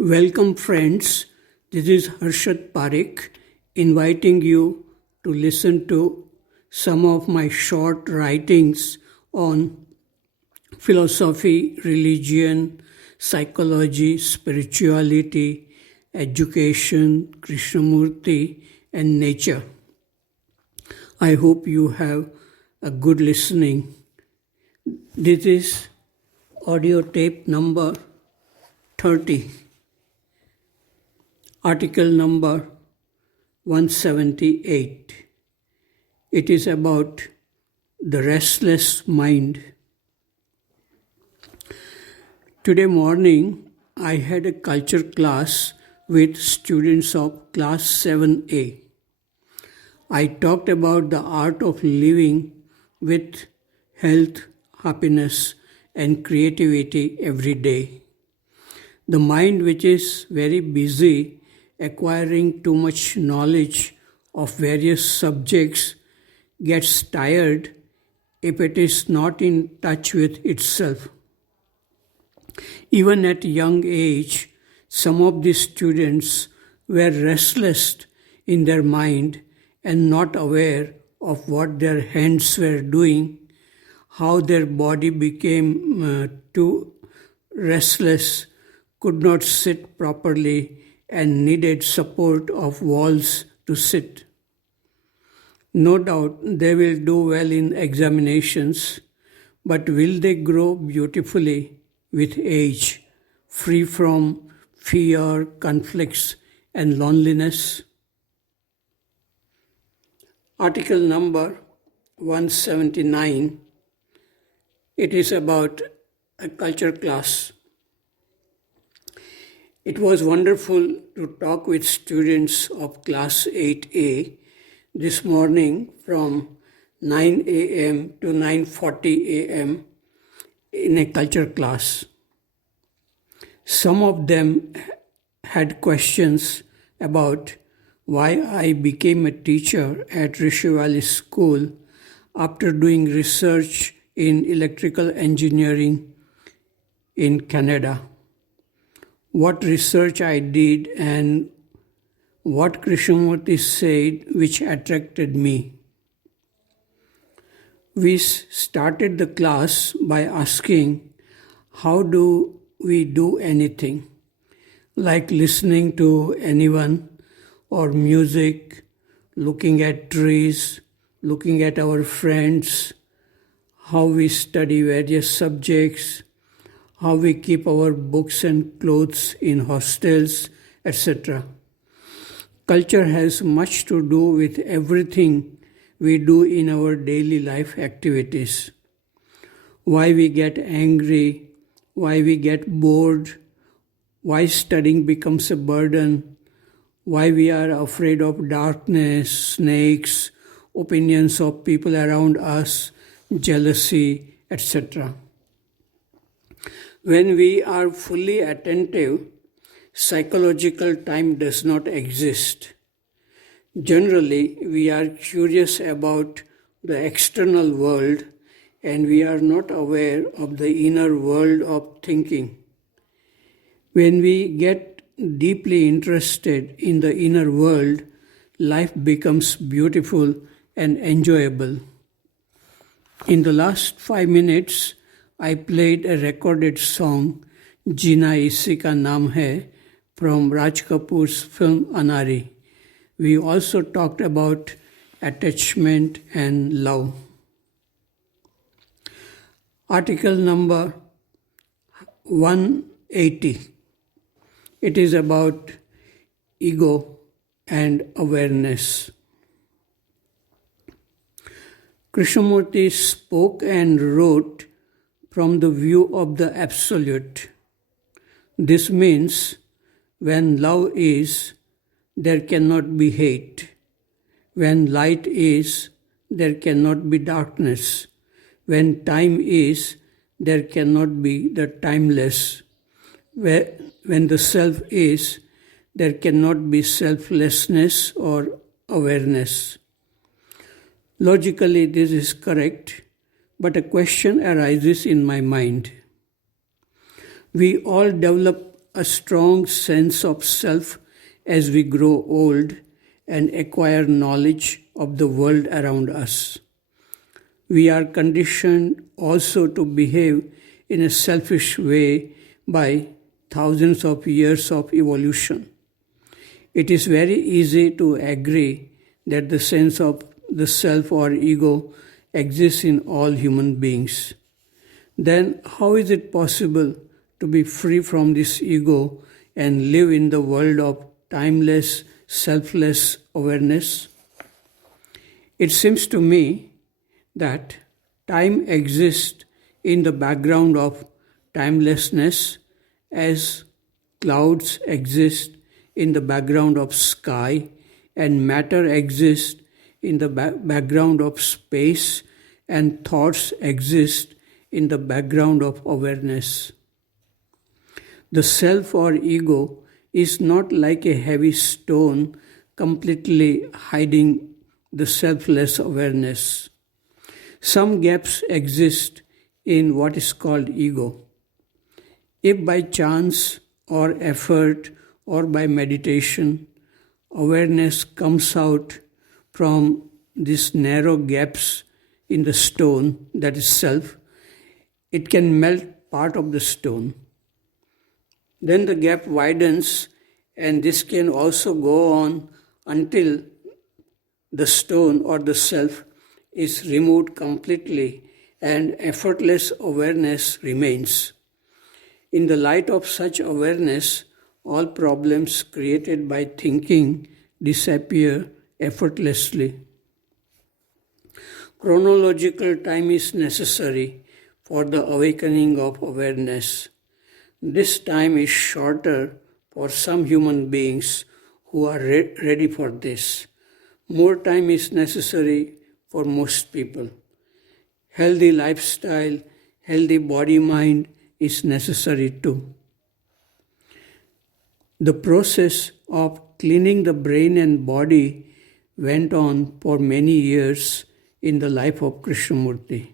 Welcome, friends. This is Harshad Parekh inviting you to listen to some of my short writings on philosophy, religion, psychology, spirituality, education, Krishnamurti, and nature. I hope you have a good listening. This is audio tape number 30. Article number 178. It is about the restless mind. Today morning, I had a culture class with students of class 7A. I talked about the art of living with health, happiness, and creativity every day. The mind, which is very busy acquiring too much knowledge of various subjects, gets tired if it is not in touch with itself. Even at a young age, some of the students were restless in their mind and not aware of what their hands were doing, how their body became too restless, could not sit properly, and needed support of walls to sit. No doubt they will do well in examinations, but will they grow beautifully with age, free from fear, conflicts, and loneliness? Article number 179. It is about a culture class. It was wonderful to talk with students of class 8A this morning from 9 a.m. to 9:40 a.m. in a culture class. Some of them had questions about why I became a teacher at Rishi Valley School after doing research in electrical engineering in Canada. What research I did and what Krishnamurti said which attracted me. We started the class by asking, how do we do anything? Like listening to anyone or music, looking at trees, looking at our friends, how we study various subjects, how we keep our books and clothes in hostels, etc. Culture has much to do with everything we do in our daily life activities. Why we get angry, why we get bored, why studying becomes a burden, why we are afraid of darkness, snakes, opinions of people around us, jealousy, etc. When we are fully attentive, psychological time does not exist. Generally, we are curious about the external world and we are not aware of the inner world of thinking. When we get deeply interested in the inner world, life becomes beautiful and enjoyable. In the last 5 minutes, I played a recorded song, Jina Isi Ka Naam Hai, from Raj Kapoor's film Anari. We also talked about attachment and love. Article number 180. It is about ego and awareness. Krishnamurti spoke and wrote from the view of the absolute. This means when love is, there cannot be hate. When light is, there cannot be darkness. When time is, there cannot be the timeless. When the self is, there cannot be selflessness or awareness. Logically, this is correct, but a question arises in my mind. We all develop a strong sense of self as we grow old and acquire knowledge of the world around us. We are conditioned also to behave in a selfish way by thousands of years of evolution. It is very easy to agree that the sense of the self or ego exists in all human beings. Then, how is it possible to be free from this ego and live in the world of timeless, selfless awareness? It seems to me that time exists in the background of timelessness as clouds exist in the background of sky and matter exists in the background of space and thoughts exist in the background of awareness. The self or ego is not like a heavy stone completely hiding the selfless awareness. Some gaps exist in what is called ego. If by chance or effort or by meditation, awareness comes out from these narrow gaps in the stone, that is self, it can melt part of the stone. Then the gap widens, and this can also go on until the stone or the self is removed completely and effortless awareness remains. In the light of such awareness, all problems created by thinking disappear effortlessly. Chronological time is necessary for the awakening of awareness. This time is shorter for some human beings who are ready for this. More time is necessary for most people. Healthy lifestyle, healthy body-mind is necessary too. The process of cleaning the brain and body went on for many years in the life of Krishnamurti.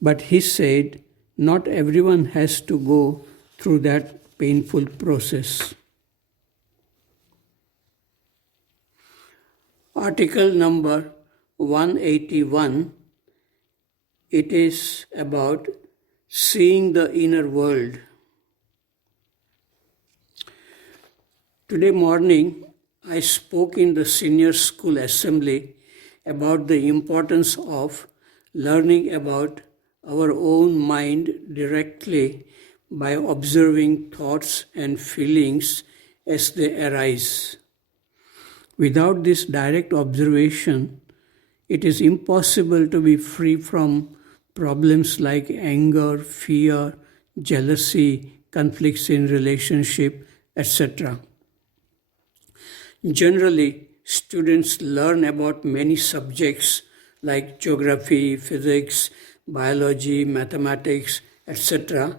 But he said, not everyone has to go through that painful process. Article number 181, it is about seeing the inner world. Today morning, I spoke in the senior school assembly about the importance of learning about our own mind directly by observing thoughts and feelings as they arise. Without this direct observation, it is impossible to be free from problems like anger, fear, jealousy, conflicts in relationship, etc. Generally, students learn about many subjects like geography, physics, biology, mathematics, etc.,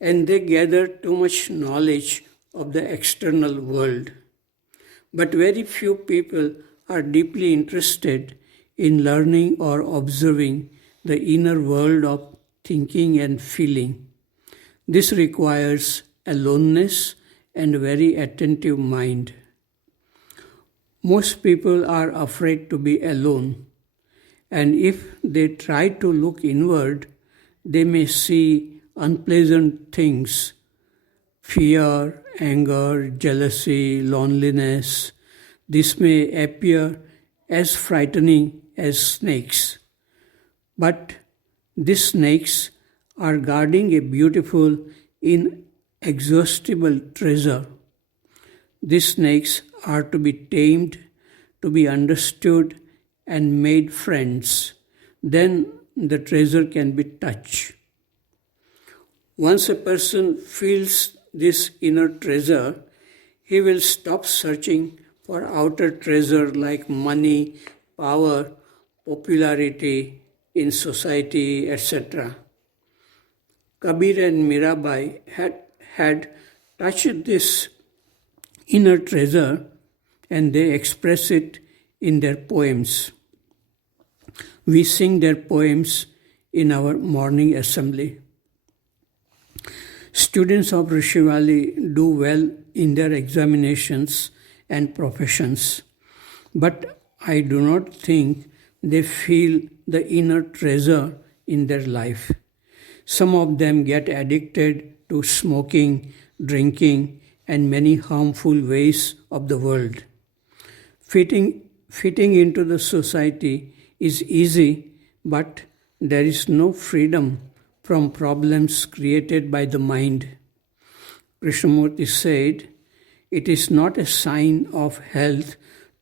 and they gather too much knowledge of the external world. But very few people are deeply interested in learning or observing the inner world of thinking and feeling. This requires aloneness and a very attentive mind. Most people are afraid to be alone, and if they try to look inward, they may see unpleasant things, fear, anger, jealousy, loneliness. This may appear as frightening as snakes. But these snakes are guarding a beautiful, inexhaustible treasure. These snakes are to be tamed, to be understood, and made friends. Then the treasure can be touched. Once a person feels this inner treasure, he will stop searching for outer treasure like money, power, popularity in society, etc. Kabir and Mirabai had touched this inner treasure and they express it in their poems. We sing their poems in our morning assembly. Students of Rishi Valley do well in their examinations and professions, but I do not think they feel the inner treasure in their life. Some of them get addicted to smoking, drinking, and many harmful ways of the world. Fitting into the society is easy, but there is no freedom from problems created by the mind. Krishnamurti said, "It is not a sign of health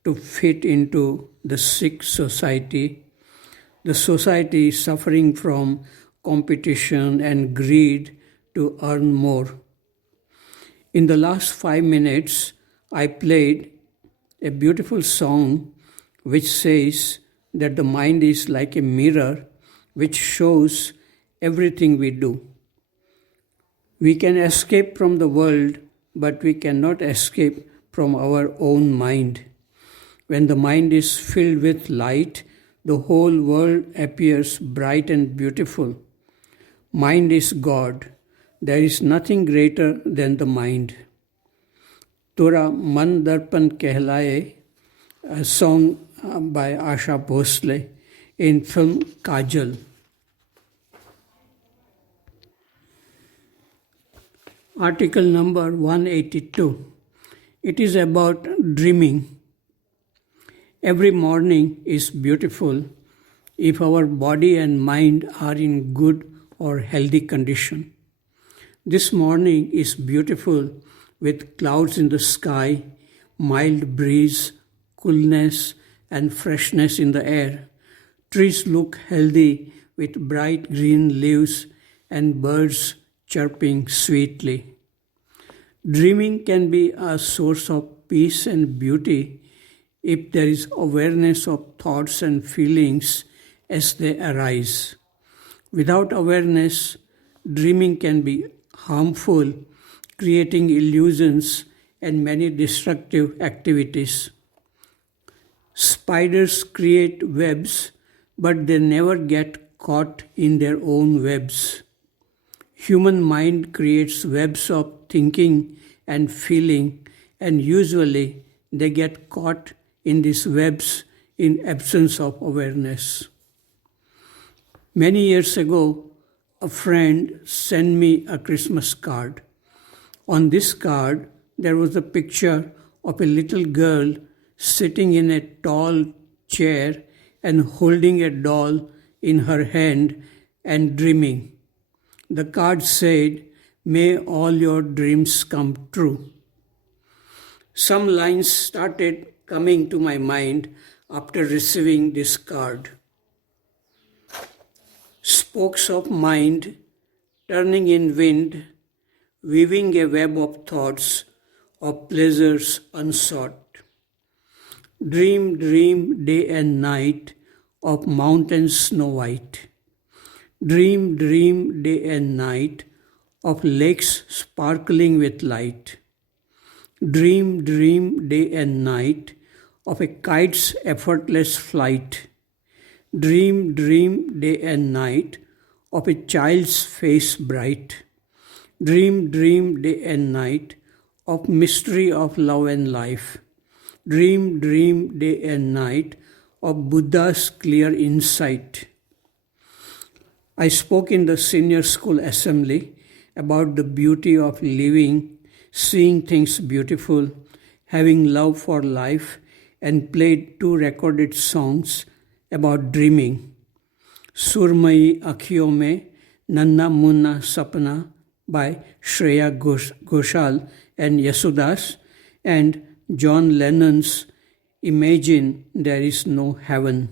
to fit into the sick society. The society is suffering from competition and greed to earn more." In the last 5 minutes, I played a beautiful song which says that the mind is like a mirror which shows everything we do. We can escape from the world, but we cannot escape from our own mind. When the mind is filled with light, the whole world appears bright and beautiful. Mind is God. There is nothing greater than the mind. Tora Man Darpan Kehlaye, a song by Asha Bhosle in film Kajal. Article number 182. It is about dreaming. Every morning is beautiful if our body and mind are in good or healthy condition. This morning is beautiful with clouds in the sky, mild breeze, coolness, and freshness in the air. Trees look healthy with bright green leaves and birds chirping sweetly. Dreaming can be a source of peace and beauty if there is awareness of thoughts and feelings as they arise. Without awareness, dreaming can be harmful, creating illusions and many destructive activities. Spiders create webs, but they never get caught in their own webs. Human mind creates webs of thinking and feeling, and usually they get caught in these webs in absence of awareness. Many years ago, a friend sent me a Christmas card. On this card, there was a picture of a little girl sitting in a tall chair and holding a doll in her hand and dreaming. The card said, "May all your dreams come true." Some lines started coming to my mind after receiving this card. Spokes of mind turning in wind, weaving a web of thoughts of pleasures unsought. Dream, dream day and night of mountains snow white. Dream, dream day and night of lakes sparkling with light. Dream, dream day and night of a kite's effortless flight. Dream, dream day and night of a child's face bright. Dream, dream day and night of mystery of love and life. Dream, dream day and night of Buddha's clear insight. I spoke in the senior school assembly about the beauty of living, seeing things beautiful, having love for life, and played 2 recorded songs about dreaming. Surmayi Akhiyon Mein Nanna Munna Sapna by Shreya Ghoshal and Yasudas, and John Lennon's Imagine There Is No Heaven.